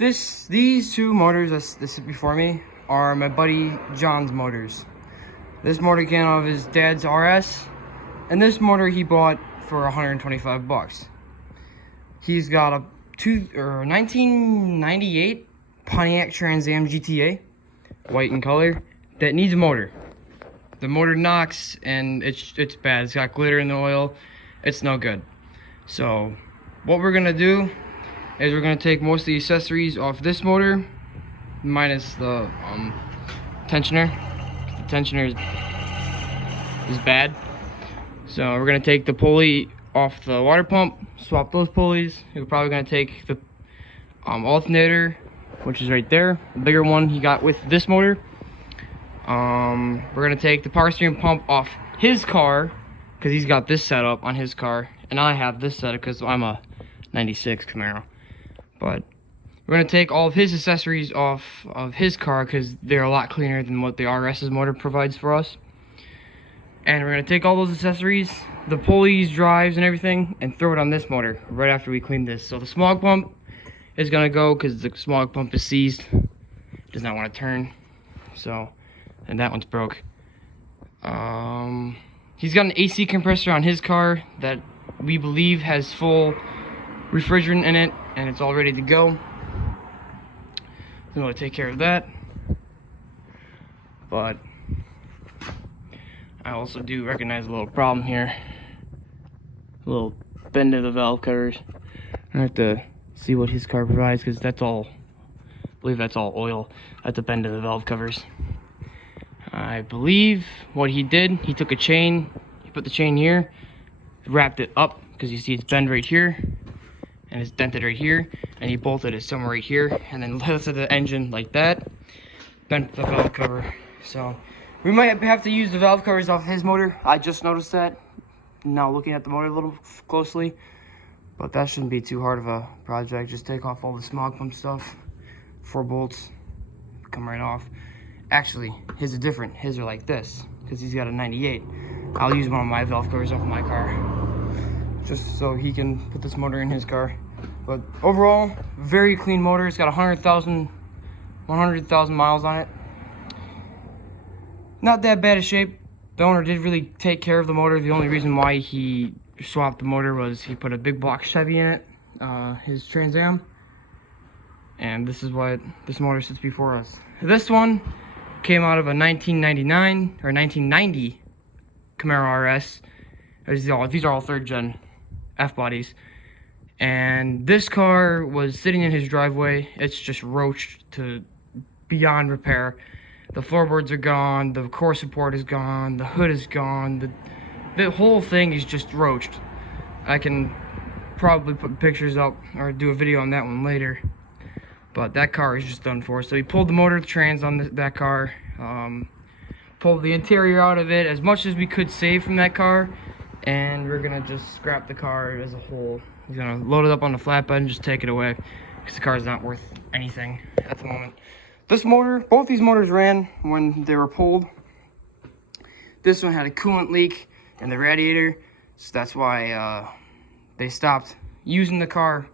These two motors this is before me are my buddy John's motors. This motor came out of his dad's RS, and this motor he bought for 125 bucks. He's got a 1998 Pontiac Trans Am GTA, white in color, that needs a motor. The motor knocks and it's bad. It's got glitter in the oil. It's no good. So what we're gonna do is we're gonna take most of the accessories off this motor, minus the tensioner. The tensioner is bad. So we're gonna take the pulley off the water pump, swap those pulleys. We're probably gonna take the alternator, which is right there, the bigger one he got with this motor. We're gonna take the power steering pump off his car because he's got this setup on his car, and I have this setup because I'm a 96 Camaro. But we're gonna take all of his accessories off of his car because they're a lot cleaner than what the RS's motor provides for us. And we're gonna take all those accessories, the pulleys, drives, and everything, and throw it on this motor right after we clean this. So the smog pump is gonna go because the smog pump is seized. It does not want to turn. So, and that one's broke. He's got an AC compressor on his car that we believe has full refrigerant in it, and it's all ready to go. So I'm gonna take care of that. But I also do recognize a little problem here. A little bend of the valve covers. I have to see what his car provides because that's all, I believe that's all oil at the bend of the valve covers. I believe what he did, he took a chain, he put the chain here, wrapped it up because you see it's bent right here and it's dented right here, and he bolted it somewhere right here and then lifted the engine like that, bent the valve cover. So we might have to use the valve covers off his motor. I just noticed that now looking at the motor a little closely, but that shouldn't be too hard of a project. Just take off all the smog pump stuff, 4 bolts, come right off. Actually, his are different. His are like this because he's got a 98. I'll use one of my valve covers off my car just so he can put this motor in his car. But overall, very clean motor. It's got 100,000 miles on it. Not that bad of shape. The owner did really take care of the motor. The only reason why he swapped the motor was he put a big block Chevy in it, his Trans Am, and this is what this motor sits before us. This one came out of a 1999 or 1990 Camaro RS. These are all 3rd gen F bodies, and this car was sitting in his driveway. It's just roached to beyond repair. The floorboards are gone, the core support is gone, the hood is gone, the whole thing is just roached. I can probably put pictures up or do a video on that one later, but that car is just done for. So he pulled the motor, the trans on that car, pulled the interior out of it as much as we could save from that car, and we're gonna just scrap the car as a whole. He's gonna load it up on the flatbed and just take it away because the car is not worth anything at the moment. This motor, both these motors ran when they were pulled. This one had a coolant leak in the radiator, so that's why they stopped using the car,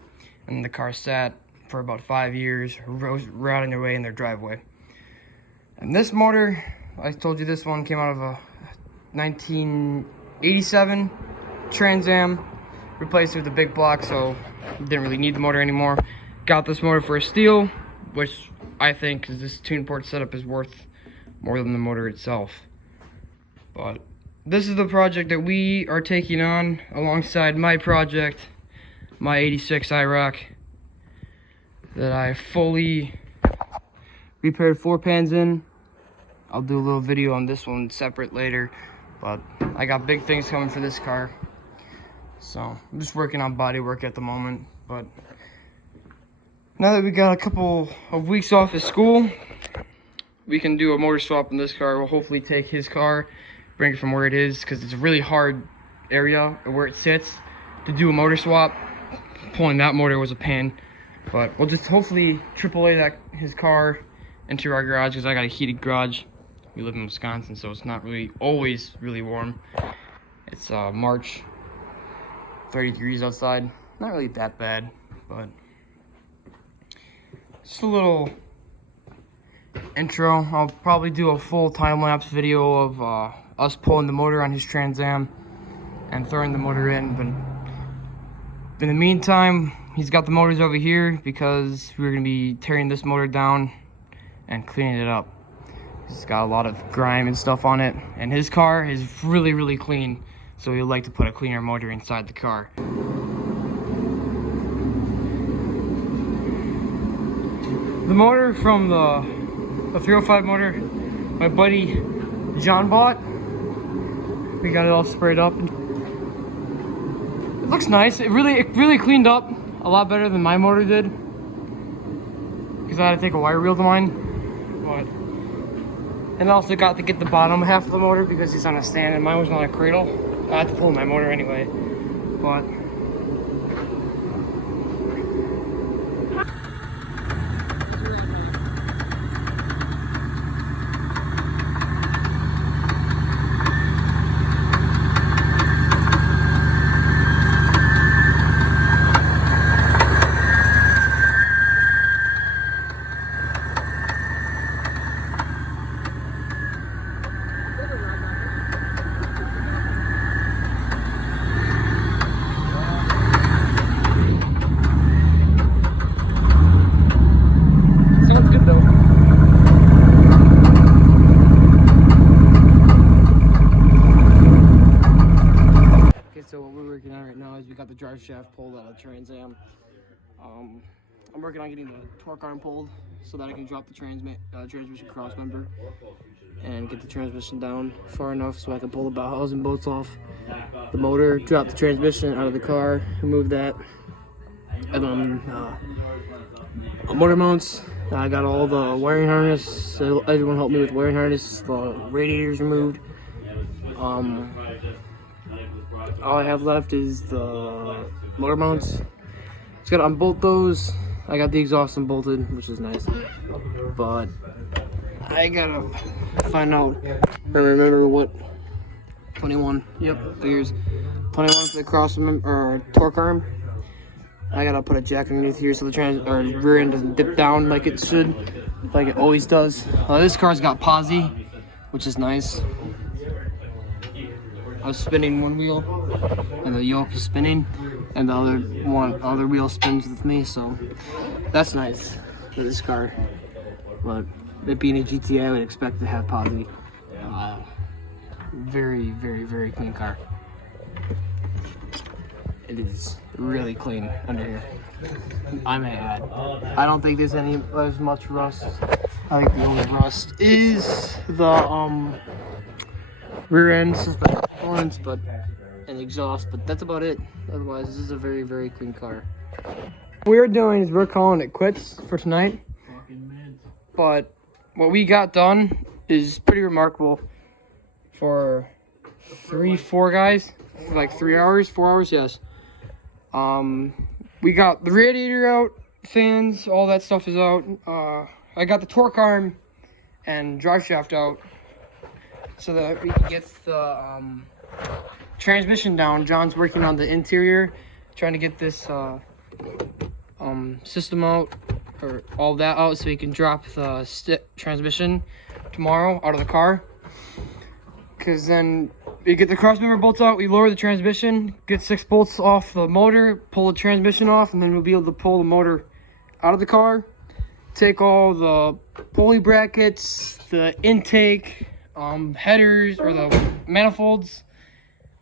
and the car sat for about 5 years, rotting away in their driveway. And this motor, I told you this one came out of a 1987 Trans Am, replaced it with a big block, so didn't really need the motor anymore. Got this motor for a steal, which I think, because this tune port setup is worth more than the motor itself. But this is the project that we are taking on alongside my project, my 86 IROC, that I fully repaired 4 pans in. I'll do a little video on this one separate later, but I got big things coming for this car. So I'm just working on body work at the moment, but now that we got a couple of weeks off of school, we can do a motor swap in this car. We'll hopefully take his car, bring it from where it is, because it's a really hard area where it sits to do a motor swap. Pulling that motor was a pain, but we'll just hopefully AAA his car into our garage, because I got a heated garage. We live in Wisconsin, so it's not really always really warm. It's March, 30 degrees outside. Not really that bad, but just a little intro. I'll probably do a full time-lapse video of us pulling the motor on his Trans Am and throwing the motor in. But in the meantime, he's got the motors over here because we're going to be tearing this motor down and cleaning it up. It's got a lot of grime and stuff on it, and his car is really, really clean, so he'd like to put a cleaner motor inside the car. The motor from the 305 motor my buddy John bought. We got it all sprayed up. It looks nice. It really cleaned up a lot better than my motor did, because I had to take a wire wheel to mine. And I also got to get the bottom half of the motor because he's on a stand and mine was on a cradle. I had to pull my motor anyway. But we got the drive shaft pulled out of the Trans Am. I'm working on getting the torque arm pulled so that I can drop the transmission cross member and get the transmission down far enough so I can pull the bow housing bolts off the motor, drop the transmission out of the car, remove that, and then motor mounts. I got all the wiring harness. So everyone helped me with wiring harness. The radiators removed. All I have left is the motor mounts. Just gotta unbolt those. I got the exhaust unbolted, which is nice. But I gotta find out or remember what 21. Yep, figures 21 for the cross or torque arm. I gotta put a jack underneath here so the rear end doesn't dip down like it should, like it always does. This car's got posi, which is nice. I was spinning one wheel, and the yoke is spinning, and the other wheel spins with me, so that's nice for this car. But it being a GT, I would expect to have posi. Very, very, very clean car. It is really clean under here. I may add. I don't think there's as much rust. I think the only rust is the rear end components, but and exhaust, but that's about it. Otherwise, this is a very, very clean car. What we're doing is we're calling it quits for tonight. But what we got done is pretty remarkable for 4 guys, for like 3 hours, 4 hours, yes. We got the radiator out, fans, all that stuff is out. I got the torque arm and drive shaft out so that we can get the transmission down. John's working on the interior, trying to get this system out, or all that out, so he can drop the transmission tomorrow out of the car. Because then we get the crossmember bolts out, we lower the transmission, get 6 bolts off the motor, pull the transmission off, and then we'll be able to pull the motor out of the car, take all the pulley brackets, the intake, headers, or the manifolds,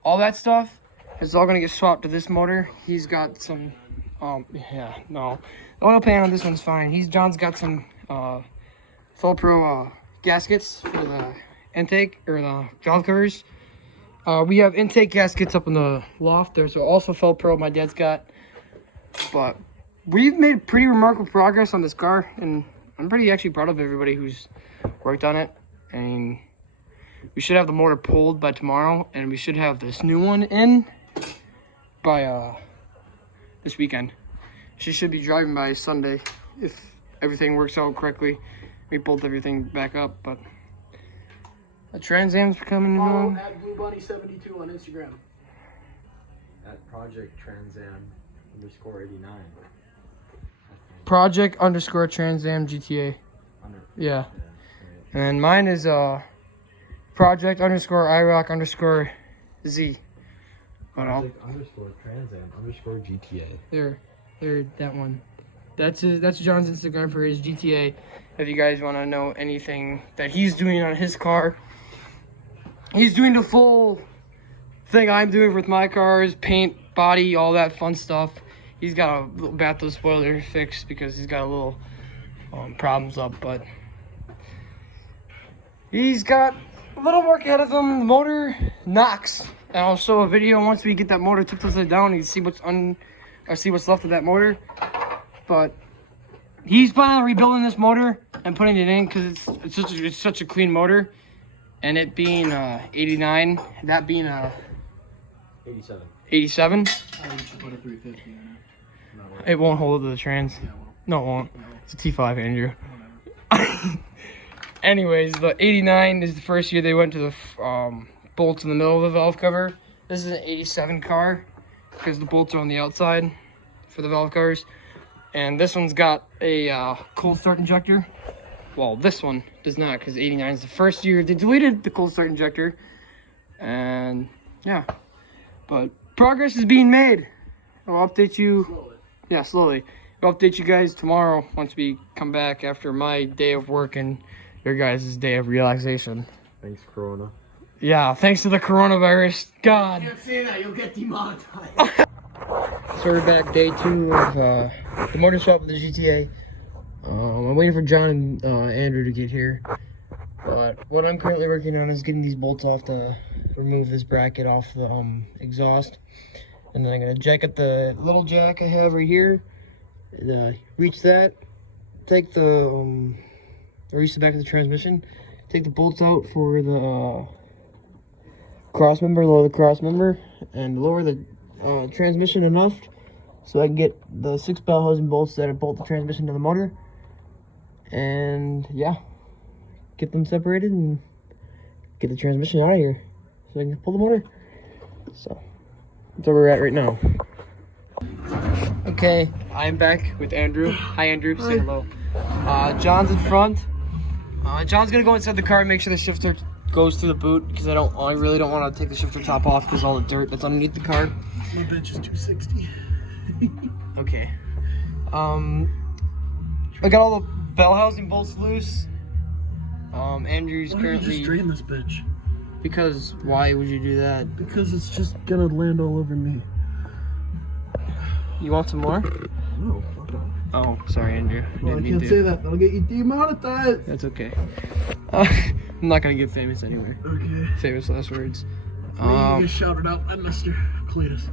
all that stuff. It's all gonna get swapped to this motor. He's got some, the oil pan on this one's fine. John's got some Full Pro gaskets for the intake, or the valve covers. We have intake gaskets up in the loft. There's also Full Pro my dad's got. But we've made pretty remarkable progress on this car, and I'm pretty actually proud of everybody who's worked on it. I mean, we should have the motor pulled by tomorrow, and we should have this new one in by this weekend. She should be driving by Sunday if everything works out correctly. We pulled everything back up, but the Trans Am's coming along. At BlueBunny72 on Instagram. At Project Trans Am _89. Project _ Trans Am GTA. Yeah. And mine is Project _ IROC _ Z. Project _ Trans Am _ GTA. There, that one. That's John's Instagram for his GTA. If you guys want to know anything that he's doing on his car, he's doing the full thing I'm doing with my cars, paint, body, all that fun stuff. He's got a little bathtub spoiler fixed because he's got a little problems up, but he's got a little work ahead of him. The motor knocks, and I'll show a video once we get that motor tipped upside down. You can see what's left of that motor. But he's planning on rebuilding this motor and putting it in because it's such a clean motor, and it being 89, that being 87. 87. I think you should put a 350 in it. It won't hold it to the trans. Yeah, well, No, it won't. It's a T5, Andrew. whatever. Anyways, the 89 is the first year they went to the bolts in the middle of the valve cover. This is an 87 car because the bolts are on the outside for the valve covers. And this one's got a cold start injector. Well, this one does not because 89 is the first year they deleted the cold start injector. And yeah, but progress is being made. I'll update you. Slowly. Yeah, slowly. I'll update you guys tomorrow once we come back after my day of work and your guys' day of relaxation. Thanks, Corona. Yeah, thanks to the coronavirus. God. You can't say that, you'll get demonetized. So we're back, day 2 of the motor swap with the GTA. I'm waiting for John and Andrew to get here. But what I'm currently working on is getting these bolts off to remove this bracket off the exhaust. And then I'm going to jack up the little jack I have right here. And, reach that. Take the, reach the back of the transmission. Take the bolts out for the cross member, lower the cross member. And lower the transmission enough so I can get the 6 bell housing bolts that bolt the transmission to the motor. And yeah, get them separated and get the transmission out of here so I can pull the motor. So that's where we're at right now. Okay, I'm back with Andrew. Hi Andrew, say hello. John's in front. John's gonna go inside the car and make sure the shifter goes through the boot because I really don't want to take the shifter top off because all the dirt that's underneath the car. My bench is 260. Okay. I got all the bell housing bolts loose. Andrew's Why don't you currently just drain this bitch? because why would you do that? Because it's just gonna land all over me. You want some more? No, fuck no. Oh, sorry, Andrew. Well, I Didn't mean can't to. say that. That'll get you demonetized. That's okay. I'm not gonna get famous anyway. Okay. Famous last words. You get shouted out by Mr. Cletus.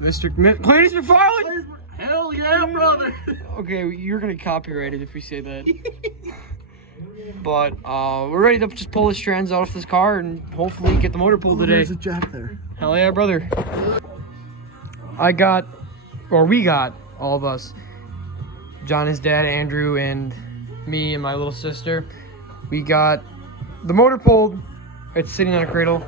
Mr. Cletus McFarland. Hell yeah, brother. Okay, you're gonna copyright it if we say that. But we're ready to just pull the strands out of this car and hopefully get the motor pulled today. There's a jack there. Hell yeah, brother. We got, all of us, John, his dad, Andrew, and me and my little sister. We got the motor pulled. It's sitting on a cradle.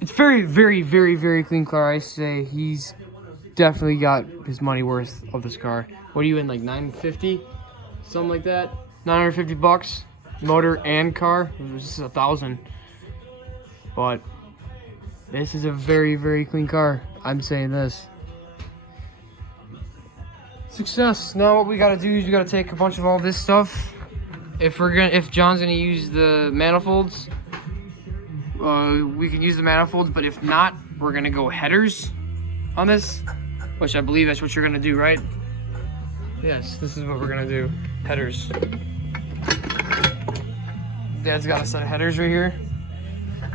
It's very, very, very, very clean car. I say he's definitely got his money worth of this car. What are you in, like $950? Something like that? $950 motor and car. It was just $1,000. But this is a very, very clean car. I'm saying this. Success. Now what we gotta do is we gotta take a bunch of all this stuff. If John's gonna use the manifolds, we can use the manifolds, but if not, we're gonna go headers on this, which I believe that's what you're gonna do, right? Yes, this is what we're gonna do. Headers. Dad's got a set of headers right here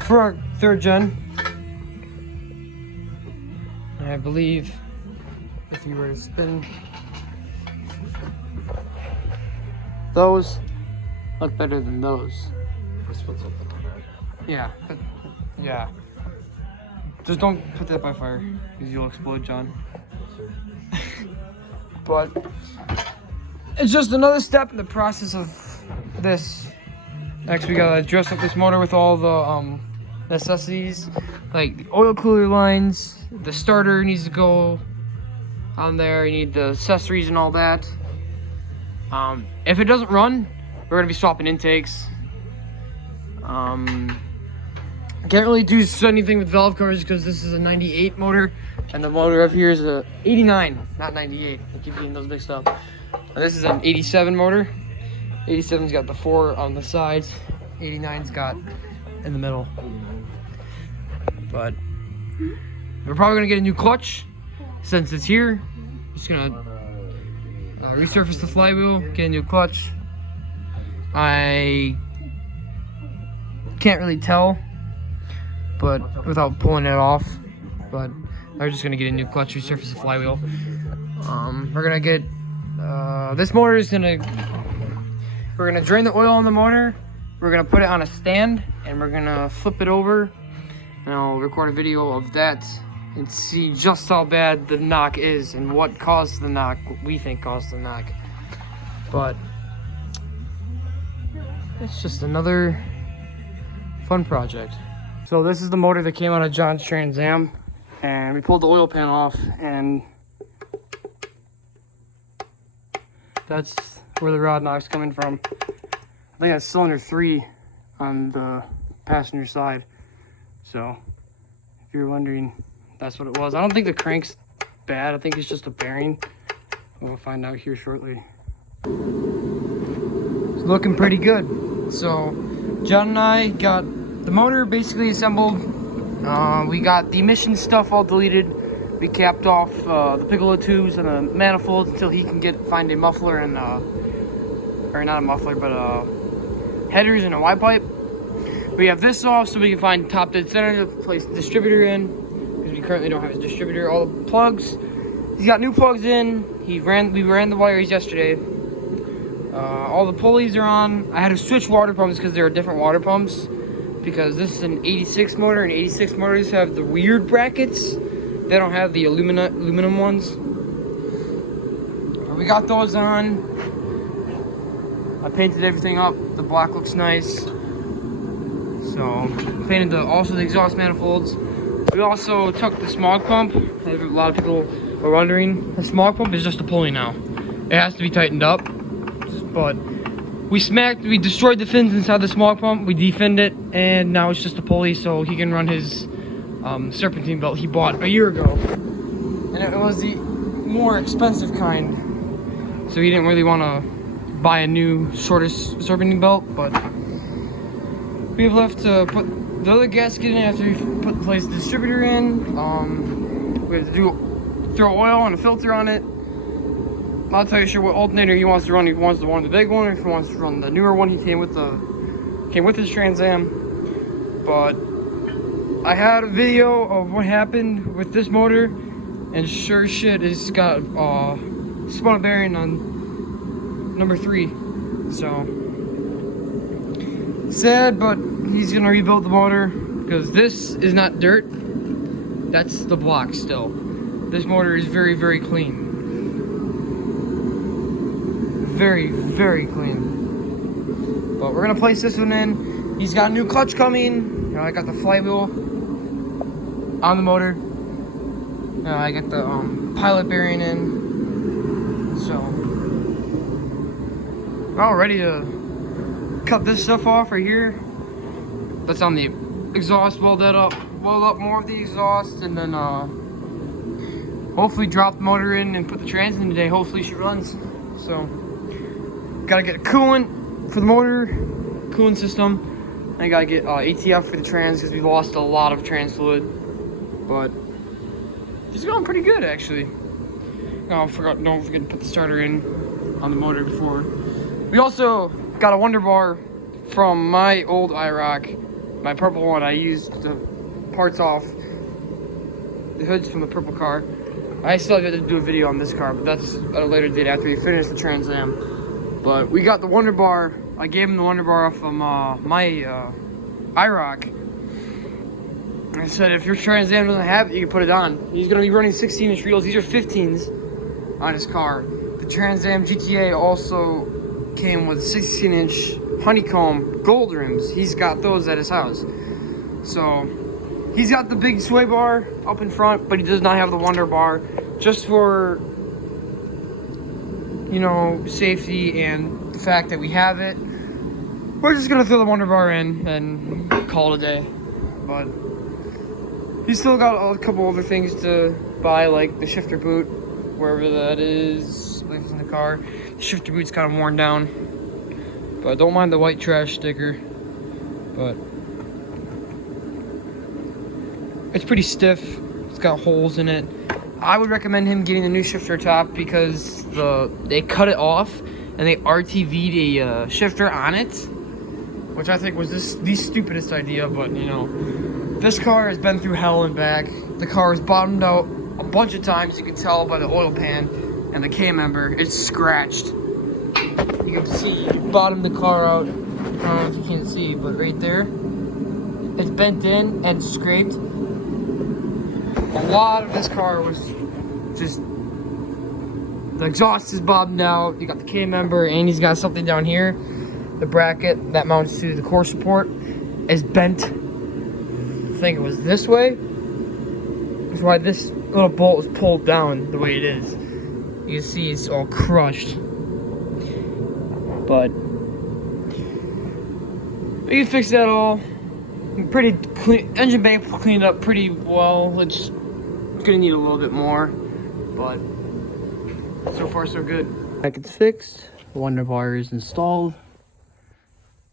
for our 3rd gen. I believe if you were to spin, those look better than those. Let's put something on that. Yeah, yeah. Just don't put that by fire, because you'll explode, John. But it's just another step in the process of this. Next, we gotta dress up this motor with all the necessities, like the oil cooler lines. The starter needs to go on there. You need the accessories and all that. If it doesn't run, we're gonna be swapping intakes. I can't really do anything with valve covers because this is a 98 motor, and the motor up here is a 89, not 98. I keep getting those mixed up. And this is an 87 motor. 87's got the 4 on the sides. 89's got in the middle. But we're probably gonna get a new clutch since it's here. Just gonna resurface the flywheel, get a new clutch. I can't really tell, but without pulling it off. But I'm just gonna get a new clutch, resurface the flywheel. We're gonna get this motor is gonna. We're gonna drain the oil on the motor. We're gonna put it on a stand, and we're gonna flip it over, and I'll record a video of that and see just how bad the knock is and what caused the knock, what we think caused the knock. But it's just another fun project. So this is the motor that came out of Jon's Trans Am, and we pulled the oil pan off, and that's where the rod knock's coming from. I think that's cylinder 3 on the passenger side. So if you're wondering, that's what it was. I don't think the crank's bad. I think it's just a bearing. We'll find out here shortly. It's looking pretty good. So Jon and I got the motor basically assembled. We got the emission stuff all deleted. We capped off the piccolo tubes and the manifolds until he can find a muffler and or not a muffler, but headers and a Y pipe. We have this off so we can find top dead center to place the distributor in, because we currently don't have his distributor. All the plugs, he's got new plugs in. We ran the wires yesterday. All the pulleys are on. I had to switch water pumps because there are different water pumps, because this is an 86 motor, and 86 motors have the weird brackets. They don't have the aluminum ones. We got those on. I painted everything up. The black looks nice. So painted also the exhaust manifolds. We also took the smog pump. A lot of people are wondering. The smog pump is just a pulley now. It has to be tightened up. But we destroyed the fins inside the smog pump. We definned it, and now it's just a pulley so he can run his serpentine belt he bought a year ago. And it was the more expensive kind, so he didn't really want to buy a new shortest serpentine belt. But we have left to put the other gasket in after we place the distributor in. We have to throw oil and a filter on it. I'm not entirely sure what alternator he wants to run. If he wants to run the big one, or if he wants to run the newer one. He came with his Trans Am. But I had a video of what happened with this motor, and sure shit, it's got spun a bearing on number 3. So sad, but he's gonna rebuild the motor, because this is not dirt. That's the block still. This motor is very, very clean. Very, very clean. But we're gonna place this one in. He's got a new clutch coming. I got the flywheel on the motor. I got the pilot bearing in. So we're all ready to cut this stuff off right here. That's on the exhaust. Weld up more of the exhaust, and then hopefully drop the motor in and put the trans in today. Hopefully she runs. So gotta get a coolant for the motor, coolant system. I gotta get ATF for the trans, because we lost a lot of trans fluid. But it's going pretty good, actually. Don't forget to put the starter in on the motor before. We also got a Wonder Bar from my old IROC, my purple one. I used the parts off the hoods from the purple car. I still have to do a video on this car, but that's at a later date after we finish the Trans Am. But we got the Wonder Bar. I gave him the Wonder Bar off of my IROC. I said, if your Trans Am doesn't have it, you can put it on. He's going to be running 16-inch reels. These are 15s on his car. The Trans Am GTA also came with 16-inch honeycomb gold rims. He's got those at his house. So he's got the big sway bar up in front, but he does not have the Wonder Bar. just for, you know, safety and the fact that we have it, we're just gonna throw the wonder bar in and call it a day. But he's still got a couple other things to buy, like the shifter boot, wherever that is. I believe it's in the car. The shifter boot's kind of worn down, but don't mind the white trash sticker. But it's pretty stiff. It's got holes in it. I would recommend him getting the new shifter top because they cut it off and they RTV'd a shifter on it, which I think was the stupidest idea. But you know, this car has been through hell and back. The car is bottomed out a bunch of times. You can tell by the oil pan and the K-member. It's scratched. You can see bottomed the car out. I don't know if you can see, but right there, it's bent in and scraped. A lot of this car was just, the exhaust is bottomed out. You got the K-member and he's got something down here. The bracket that mounts to the core support is bent. I think it was this way. That's why this little bolt is pulled down the way it is. You can see it's all crushed. But we can fix that all. Pretty clean. Engine bay cleaned up pretty well. It's gonna need a little bit more, but so far so good. Bracket's fixed. The wonder bar is installed.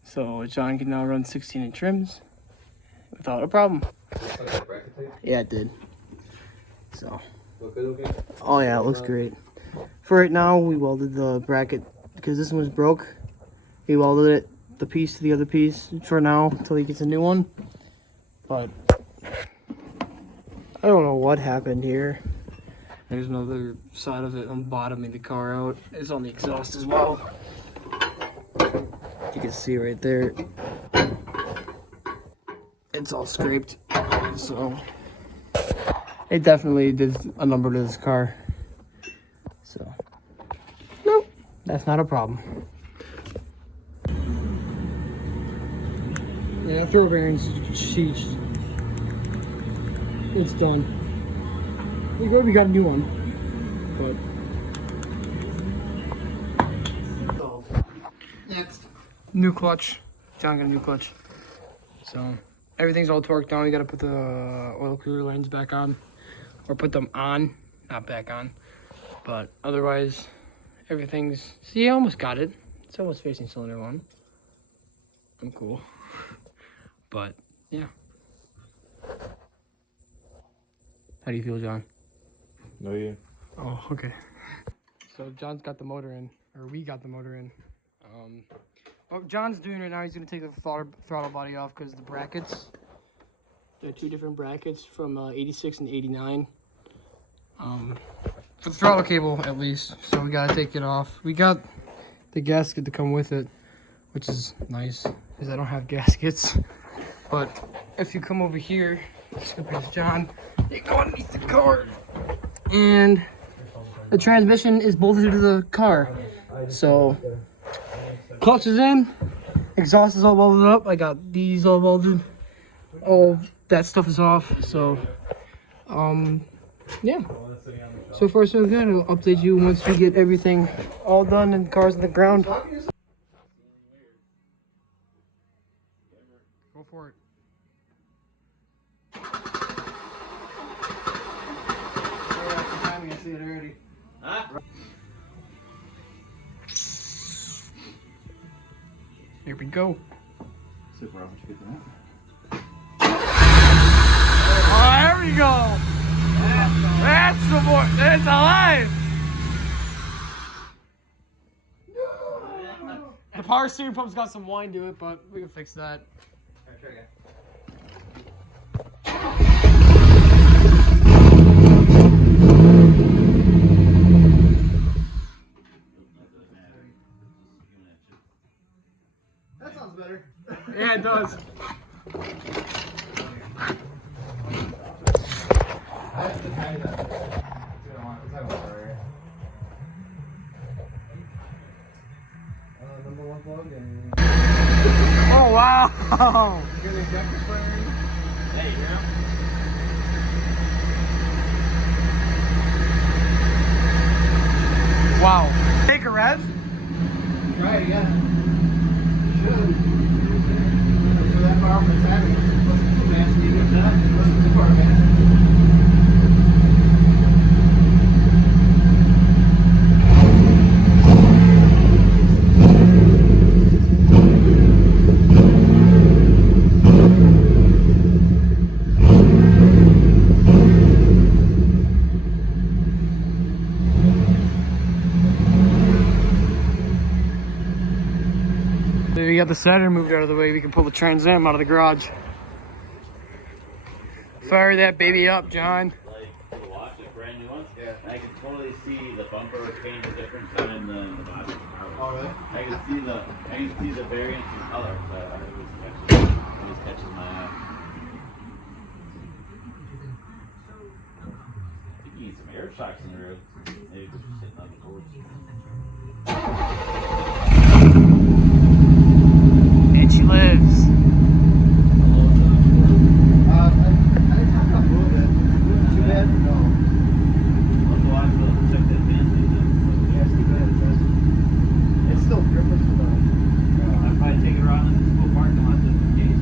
So John can now run 16-inch trims without a problem. Yeah, it did. So. Look good, okay? Oh yeah, it looks great. For right now, we welded the bracket because this one was broke. We welded it, the piece to the other piece for now until he gets a new one. But I don't know what happened here. There's another side of it. I'm bottoming the car out. It's on the exhaust as well. You can see right there. It's all scraped. So it definitely did a number to this car. So nope, that's not a problem. Yeah, throw bearings sheets. It's done. We got a new one, but next, new clutch. John got a new clutch. So everything's all torqued down. We got to put the oil cooler lines back on, or put them on, not back on. But otherwise, everything's. See, I almost got it. It's almost facing cylinder one. I'm cool. But yeah. How do you feel, John? No, yeah. Oh, okay. So John's got the motor in, or we got the motor in. What John's doing right now, he's gonna take the throttle body off because the brackets, there are two different brackets from 86 and 89. For the throttle cable, at least. So we gotta take it off. We got the gasket to come with it, which is nice because I don't have gaskets. But if you come over here, just go past John, you go underneath the car, and the transmission is bolted to the car. So clutch is in, exhaust is all welded up. I got these all welded. All that stuff is off. So yeah. So far so good. I'll update you once we get everything all done and the car's on the ground. Go for it. I see it already. Huh? Here we go. Super, how much you get that? Oh, there we go. That's the boy. It's alive. The power steering pump's got some whine to it, but we can fix that. Try again. That sounds better. Yeah, it does. Oh wow! You got the injector spray? Hey, you know? Wow. Take a rev? Right, yeah. Should. So that far from the time, it wasn't too fast. You get that. It wasn't too far, man. We got the setter moved out of the way. We can pull the Trans Am out of the garage. Fire that baby up, John. Like to watch it, brand new ones. Yeah. I can totally see the bumper paint a different time than the body. Oh, really? I can see the variance in color. So it always catches my eye. I think you need some air shocks in the road. Maybe because you're sitting on the board. And she lives. I talked about a little bit. Too bad? No. Let's go out and check the advances. Yeah, it's too bad. It's still dripping from the... I'd probably take it around in the school parking lot just in case.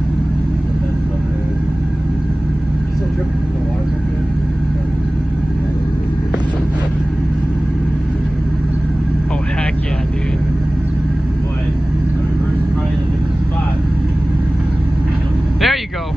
But that's about it. It's still dripping from the water something. Oh, heck yeah, dude. But a reverse is probably in a different spot. There you go.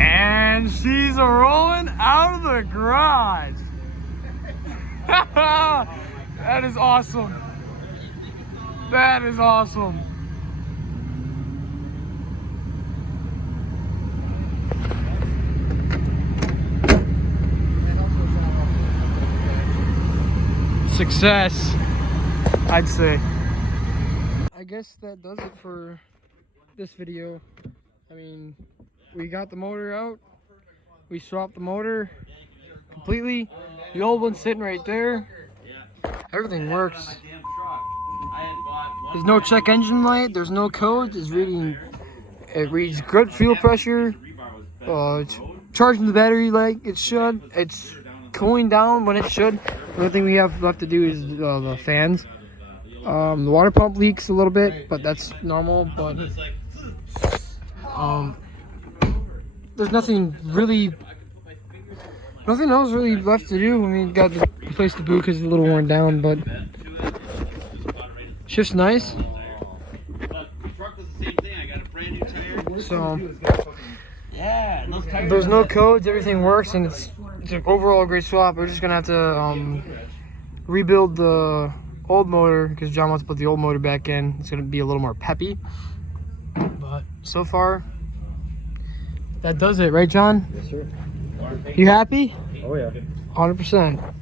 And she's rolling out of the garage. That is awesome. That is awesome. Success, I'd say. I guess that does it for this video. I mean, we got the motor out. We swapped the motor completely. The old one's sitting right there. Everything works. There's no check engine light. There's no code. It reads good fuel pressure. It's charging the battery like it should. It's cooling down when it should. The only thing we have left to do is the fans. The water pump leaks a little bit, but that's normal. But there's nothing else really left to do. I mean, got to replace the boot because it's a little worn down, but shift's nice. So there's no codes, everything works, and it's an overall great swap. We're just gonna have to rebuild the old motor because John wants to put the old motor back in. It's gonna be a little more peppy, but so far that does it, right, John? Yes, sir. You happy? Oh, yeah. 100%.